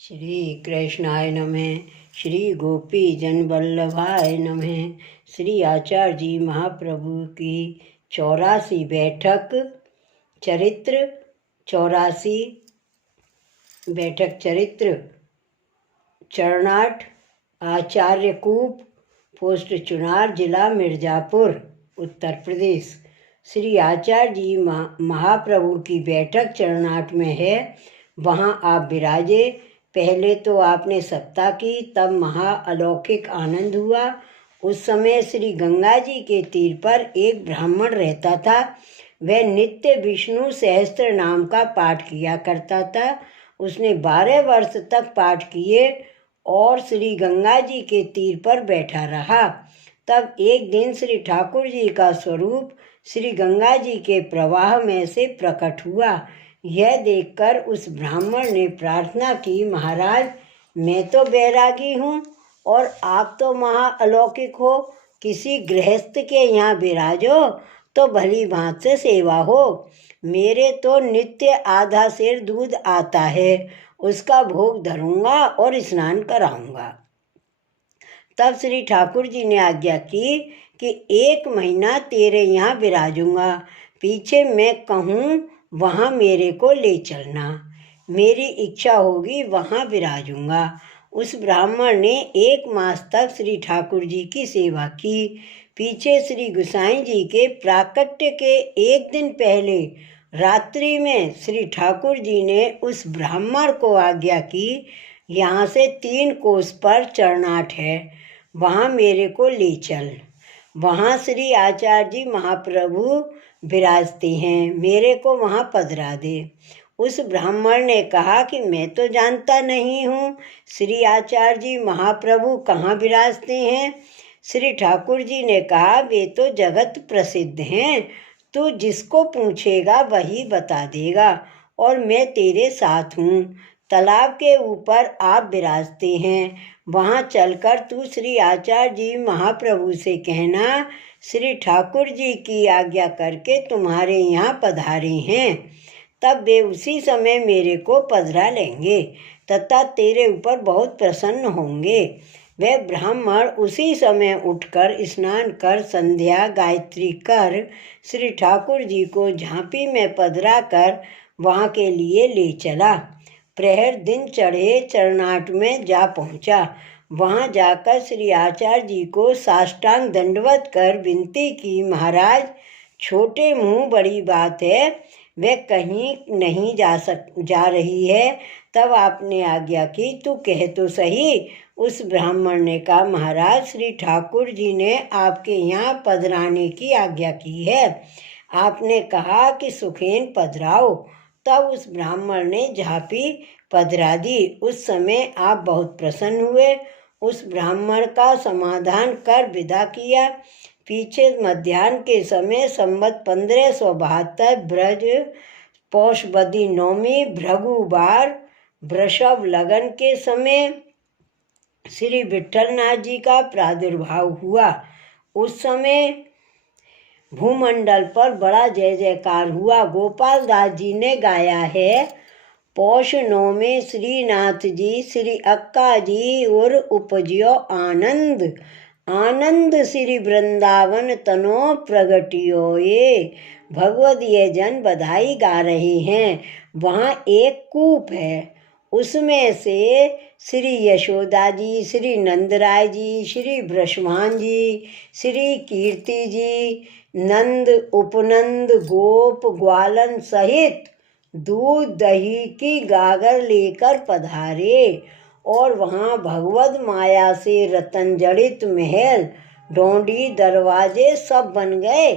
श्री कृष्णाय नमः। श्री गोपी जन वल्लभाय नमः। श्री आचार्य जी महाप्रभु की 84 बैठक चरित्र 84 बैठक चरित्र चरणाठ आचार्य कूप पोस्ट चुनार जिला मिर्ज़ापुर उत्तर प्रदेश। श्री आचार्य जी महाप्रभु की बैठक चरणाठ में है, वहाँ आप विराजे। पहले तो आपने सप्ताह की, तब महा अलौकिक आनंद हुआ। उस समय श्री गंगा जी के तीर पर एक ब्राह्मण रहता था। वह नित्य विष्णु सहस्त्र नाम का पाठ किया करता था। उसने 12 वर्ष तक पाठ किए और श्री गंगा जी के तीर पर बैठा रहा। तब एक दिन श्री ठाकुर जी का स्वरूप श्री गंगा जी के प्रवाह में से प्रकट हुआ। यह देखकर उस ब्राह्मण ने प्रार्थना की, महाराज, मैं तो बैरागी हूँ और आप तो महा अलौकिक हो। किसी गृहस्थ के यहाँ विराजो तो भली भांति से सेवा हो। मेरे तो नित्य आधा सेर दूध आता है, उसका भोग धरूंगा और स्नान कराऊंगा। तब श्री ठाकुर जी ने आज्ञा की कि 1 महीना तेरे यहाँ विराजूंगा। पीछे मैं कहूँ वहाँ मेरे को ले चलना। मेरी इच्छा होगी वहाँ विराजूंगा। उस ब्राह्मण ने 1 मास तक श्री ठाकुर जी की सेवा की। पीछे श्री गुसाई जी के प्राकट्य के 1 दिन पहले रात्रि में श्री ठाकुर जी ने उस ब्राह्मण को आज्ञा की, यहाँ से 3 कोस पर चरणाठ है, वहाँ मेरे को ले चल। वहाँ श्री आचार्य जी महाप्रभु विराजते हैं, मेरे को वहाँ पधरा दे। उस ब्राह्मण ने कहा कि मैं तो जानता नहीं हूँ श्री आचार्य जी महाप्रभु कहाँ विराजते हैं। श्री ठाकुर जी ने कहा, वे तो जगत प्रसिद्ध हैं, तू जिसको पूछेगा वही बता देगा और मैं तेरे साथ हूँ। तालाब के ऊपर आप विराजते हैं, वहाँ चलकर तू श्री आचार्य जी महाप्रभु से कहना, श्री ठाकुर जी की आज्ञा करके तुम्हारे यहाँ पधारे हैं। तब वे उसी समय मेरे को पधरा लेंगे तथा तेरे ऊपर बहुत प्रसन्न होंगे। वह ब्राह्मण उसी समय उठकर स्नान कर संध्या गायत्री कर श्री ठाकुर जी को झांपी में पधरा कर वहाँ के लिए ले चला। प्रहर दिन चढ़े चरणाठ में जा पहुँचा। वहाँ जाकर श्री आचार्य जी को साष्टांग दंडवत कर विनती की, महाराज, छोटे मुँह बड़ी बात है, वह कहीं नहीं जा रही है। तब आपने आज्ञा की, तू कह तो सही। उस ब्राह्मण ने कहा, महाराज, श्री ठाकुर जी ने आपके यहाँ पधराने की आज्ञा की है, आपने कहा कि सुखेन पधराओ। तब उस ब्राह्मण ने झांपी पधरा दी। उस समय आप बहुत प्रसन्न हुए। उस ब्राह्मण का समाधान कर विदा किया। पीछे मध्याह्न के समय संवत 1572 ब्रज पौष बदी नौमी भृगुवार वृषभ लगन के समय श्री विठलनाथ जी का प्रादुर्भाव हुआ। उस समय भूमंडल पर बड़ा जय जयकार हुआ। गोपाल दास जी ने गाया है, पौष नौ में श्रीनाथ जी श्री अक्का जी और उपजियो आनंद, आनंद श्री वृंदावन तनो प्रगटियो। ये भगवद ये जन बधाई गा रहे हैं। वहाँ एक कूप है, उसमें से श्री यशोदा जी, श्री नंदराय जी, श्री ब्रष्मान जी, श्री कीर्ति जी, नंद उपनंद गोप ग्वालन सहित दूध दही की गागर लेकर पधारे और वहाँ भगवद माया से रतन जड़ित महल, डोंडी, दरवाजे सब बन गए।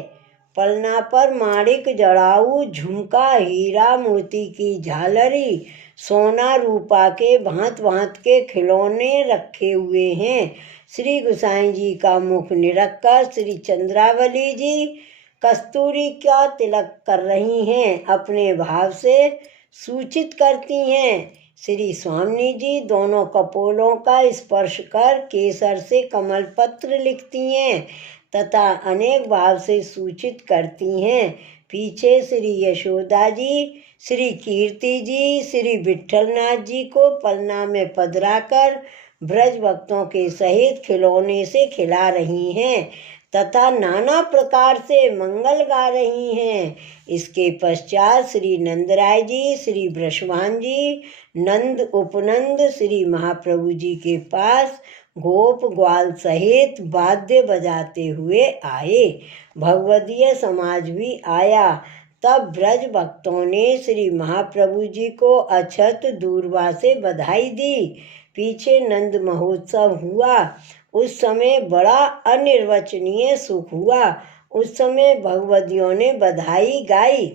पलना पर माणिक जड़ाऊ, झुमका, हीरा मोती की झालरी, सोना रूपा के भांत भांत के खिलौने रखे हुए हैं। श्री गुसाई जी का मुख निरखकर श्री चंद्रावली जी कस्तूरी का तिलक कर रही हैं, अपने भाव से सूचित करती हैं। श्री स्वामी जी दोनों कपोलों का स्पर्श कर केसर से कमल पत्र लिखती हैं तथा अनेक भाव से सूचित करती हैं। पीछे श्री यशोदा जी श्री कीर्ति जी श्री विट्ठलनाथ जी को पलना में पधराकर ब्रज भक्तों के सहित खिलौने से खिला रही हैं तथा नाना प्रकार से मंगल गा रही हैं। इसके पश्चात श्री नंदराय जी श्री ब्रष्वान जी नंद उपनंद श्री महाप्रभु जी के पास गोप ग्वाल सहित वाद्य बजाते हुए आए। भगवदीय समाज भी आया। तब ब्रज भक्तों ने श्री महाप्रभु जी को अक्षत दूर्वा से बधाई दी। पीछे नंद महोत्सव हुआ। उस समय बड़ा अनिर्वचनीय सुख हुआ। उस समय भगवदियों ने बधाई गाई।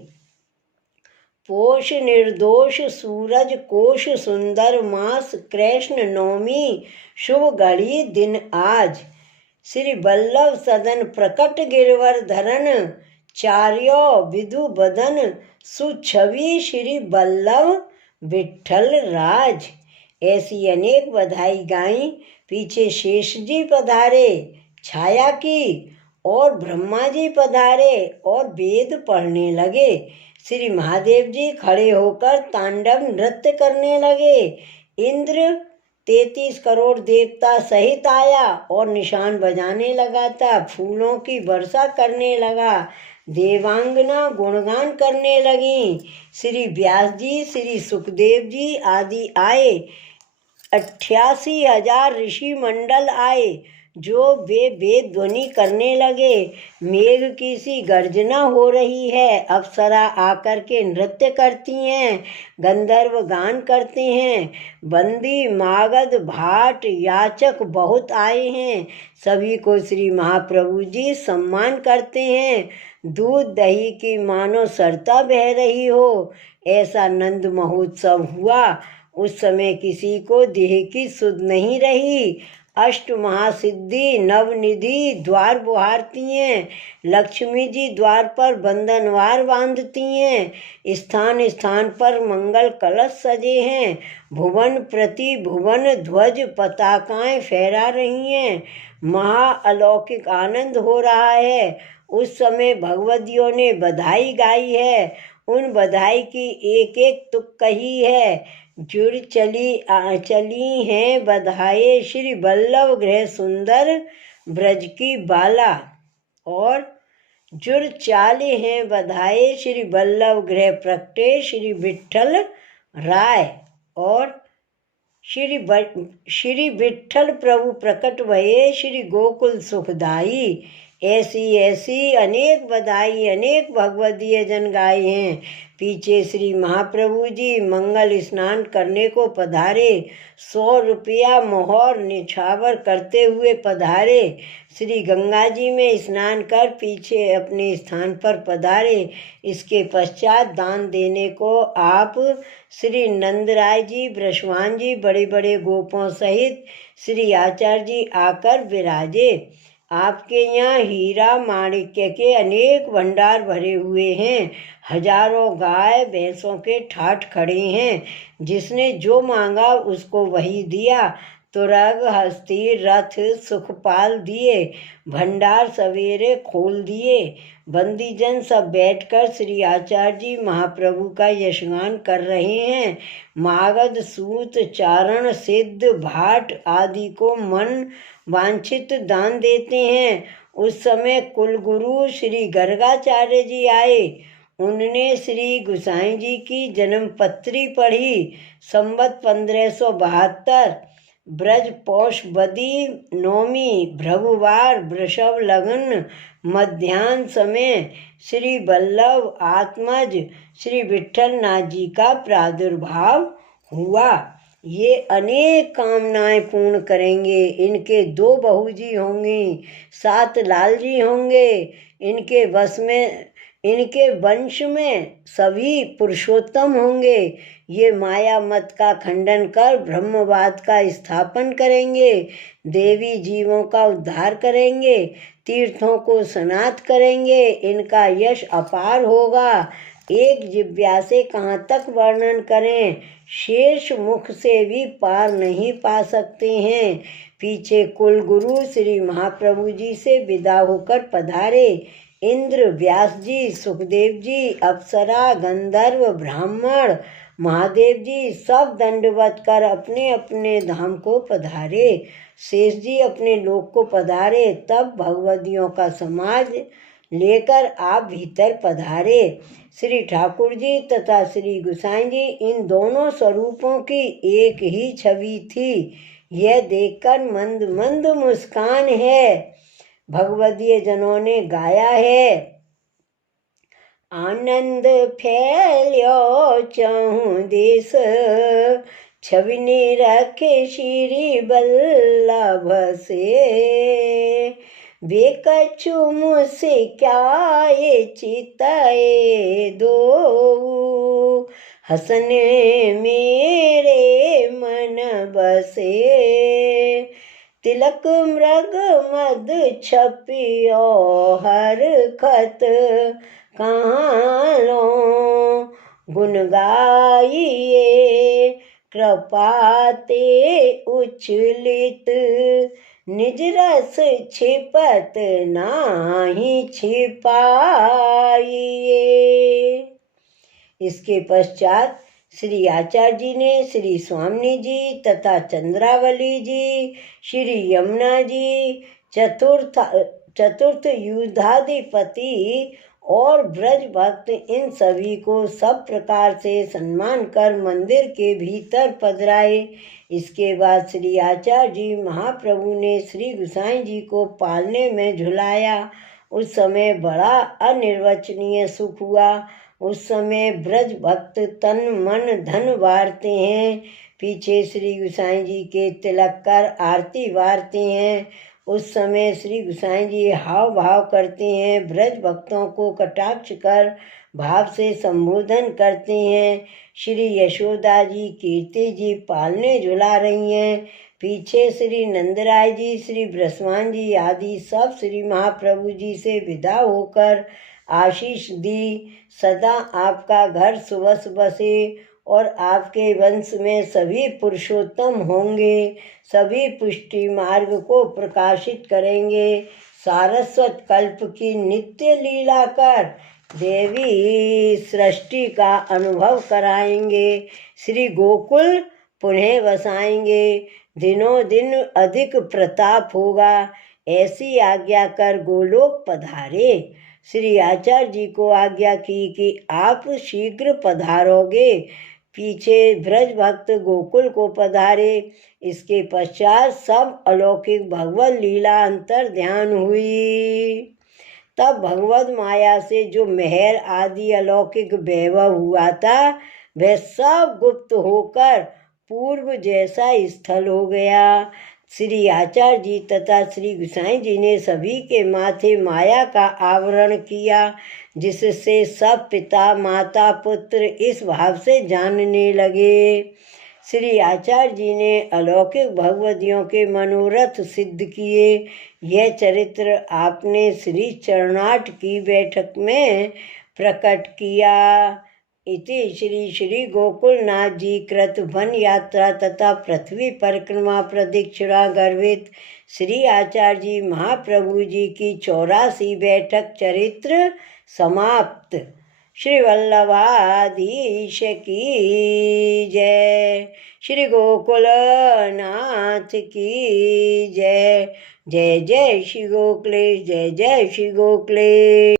पोष निर्दोष सूरज कोश सुंदर मास कृष्ण नवमी शुभ घड़ी दिन आज। श्री वल्लभ सदन प्रकट गिरवर धरन चार्यो विधु बदन सुछवि श्री वल्लभ विट्ठल राज। ऐसी अनेक बधाई गाई। पीछे शेष जी पधारे छाया की और ब्रह्मा जी पधारे और वेद पढ़ने लगे। श्री महादेव जी खड़े होकर तांडव नृत्य करने लगे। इंद्र 33 करोड़ देवता सहित आया और निशान बजाने लगा था। फूलों की वर्षा करने लगा। देवांगना गुणगान करने लगी। श्री व्यास जी श्री सुखदेव जी आदि आए। 88,000 ऋषि मंडल आए जो वे वेद ध्वनि करने लगे। मेघ की सी गर्जना हो रही है। अप्सरा आकर के नृत्य करती हैं। गंधर्व गान करते हैं। बंदी मागध भाट याचक बहुत आए हैं। सभी को श्री महाप्रभु जी सम्मान करते हैं। दूध दही की मानो सरता बह रही हो, ऐसा नंद महोत्सव हुआ। उस समय किसी को देह की सुध नहीं रही। अष्ट महासिद्धि नवनिधि द्वार बुहारती हैं। लक्ष्मी जी द्वार पर बंधनवार बांधती हैं। स्थान स्थान पर मंगल कलश सजे हैं। भुवन प्रति भुवन ध्वज पताकाएं फहरा रही हैं। महा अलौकिक आनंद हो रहा है। उस समय भगवदियों ने बधाई गाई है। उन बधाई की एक एक तुक कही है। जुड़ चली हैं बधाए श्री वल्लभ गृह सुंदर ब्रज की बाला। और जुड़ चाले हैं बधाए श्री वल्लभ गृह प्रगटे श्री विट्ठल राय। और श्री विट्ठल प्रभु प्रकट भये श्री गोकुल सुखदाई। ऐसी अनेक बधाई अनेक भगवदीय जन गाए हैं। पीछे श्री महाप्रभु जी मंगल स्नान करने को पधारे। 100 रुपया मोहर निछावर करते हुए पधारे। श्री गंगा जी में स्नान कर पीछे अपने स्थान पर पधारे। इसके पश्चात दान देने को आप श्री नंदराय जी ब्रष्वान जी बड़े बड़े गोपों सहित श्री आचार्य जी आकर विराजे। आपके यहाँ हीरा माणिक्य के अनेक भंडार भरे हुए हैं। हजारों गाय भैंसों के ठाठ खड़े हैं। जिसने जो मांगा उसको वही दिया। तुरग हस्ती रथ सुखपाल दिए। भंडार सवेरे खोल दिए। बंदीजन सब बैठकर श्री आचार्य जी महाप्रभु का यशगान कर रहे हैं। मागध सूत चारण सिद्ध भाट आदि को मन वांछित दान देते हैं। उस समय कुलगुरु श्री गर्गाचार्य जी आए। उनने श्री गुसाई जी की जन्मपत्री पढ़ी। संवत 1572 ब्रज पौष बदी नौमी भ्रगुवार वृषभ लगन मध्याह्न समय श्री वल्लभ आत्मज श्री विट्ठलनाथ जी का प्रादुर्भाव हुआ। ये अनेक कामनाएं पूर्ण करेंगे। इनके 2 बहूजी होंगी, 7 लालजी होंगे। इनके वंश में सभी पुरुषोत्तम होंगे। ये माया मत का खंडन कर ब्रह्मवाद का स्थापन करेंगे। देवी जीवों का उद्धार करेंगे। तीर्थों को स्नात करेंगे। इनका यश अपार होगा। एक जिव्या से कहाँ तक वर्णन करें। शेष मुख से भी पार नहीं पा सकते हैं। पीछे कुलगुरु श्री महाप्रभु जी से विदा होकर पधारे। इंद्र, व्यास जी, सुखदेव जी, अप्सरा, गंधर्व, ब्राह्मण, महादेव जी सब दंडवत कर अपने अपने धाम को पधारे। शेष जी अपने लोक को पधारे। तब भगवदियों का समाज लेकर आप भीतर पधारे। श्री ठाकुर जी तथा श्री गुसाई जी इन दोनों स्वरूपों की एक ही छवि थी, यह देखकर मंद मंद मुस्कान है। भगवदीय जनों ने गाया है, आनंद फैल्यो चहु देश, छवि ने रखे श्री बल्लभ से, वे कछु मुझसे क्या ये चिताए दो, हसने मेरे मन बसे, तिलक मृग मद छपियो हर खत, कहाँ लो गुण गाइए, कृपाते उछलित निज रस छिपत नाही छिपाइए। इसके पश्चात श्री आचार्य जी ने श्री स्वामी जी तथा चंद्रावली जी, श्री यमुना जी, चतुर्थ युद्धाधिपति और ब्रज भक्त इन सभी को सब प्रकार से सम्मान कर मंदिर के भीतर पधराए। इसके बाद श्री आचार्य जी महाप्रभु ने श्री गुसाई जी को पालने में झुलाया। उस समय बड़ा अनिर्वचनीय सुख हुआ। उस समय ब्रज भक्त तन मन धन वारते हैं, पीछे श्री गुसाई जी के तिलक कर आरती वारते हैं। उस समय श्री गुसाई जी हाव भाव करते हैं, ब्रज भक्तों को कटाक्ष कर भाव से संबोधन करते हैं। श्री यशोदा जी कीर्ति जी पालने झुला रही हैं, पीछे श्री नंदराय जी, श्री ब्रस्वान जी आदि सब श्री महाप्रभु जी से विदा होकर आशीष दी। सदा आपका घर सुबस बसे और आपके वंश में सभी पुरुषोत्तम होंगे, सभी पुष्टि मार्ग को प्रकाशित करेंगे, सारस्वत कल्प की नित्य लीला कर देवी सृष्टि का अनुभव कराएंगे, श्री गोकुल पुनः बसाएंगे, दिनों दिन अधिक प्रताप होगा, ऐसी आज्ञा कर गोलोक पधारे। श्री आचार्य जी को आज्ञा की कि आप शीघ्र पधारोगे। पीछे ब्रज भक्त गोकुल को पधारे। इसके पश्चात सब अलौकिक भगवत लीला अंतर ध्यान हुई। तब भगवत माया से जो मेहर आदि अलौकिक वैभव हुआ था वह सब गुप्त होकर पूर्व जैसा स्थल हो गया। श्री आचार्य जी तथा श्री गुसाई जी ने सभी के माथे माया का आवरण किया, जिससे सब पिता माता पुत्र इस भाव से जानने लगे। श्री आचार्य जी ने अलौकिक भगवदियों के मनोरथ सिद्ध किए। यह चरित्र आपने श्री चरणाट की बैठक में प्रकट किया। इति श्री श्री गोकुलनाथ जी कृत वन यात्रा तथा पृथ्वी परिक्रमा प्रदक्षिणा गर्भित श्री आचार्य जी महाप्रभु जी की 84 बैठक चरित्र समाप्त। श्री वल्लभाधीश की जय। श्री गोकुलनाथ की जय। जय जय श्री गोकुलेश, जय जय श्री गोकुलेश।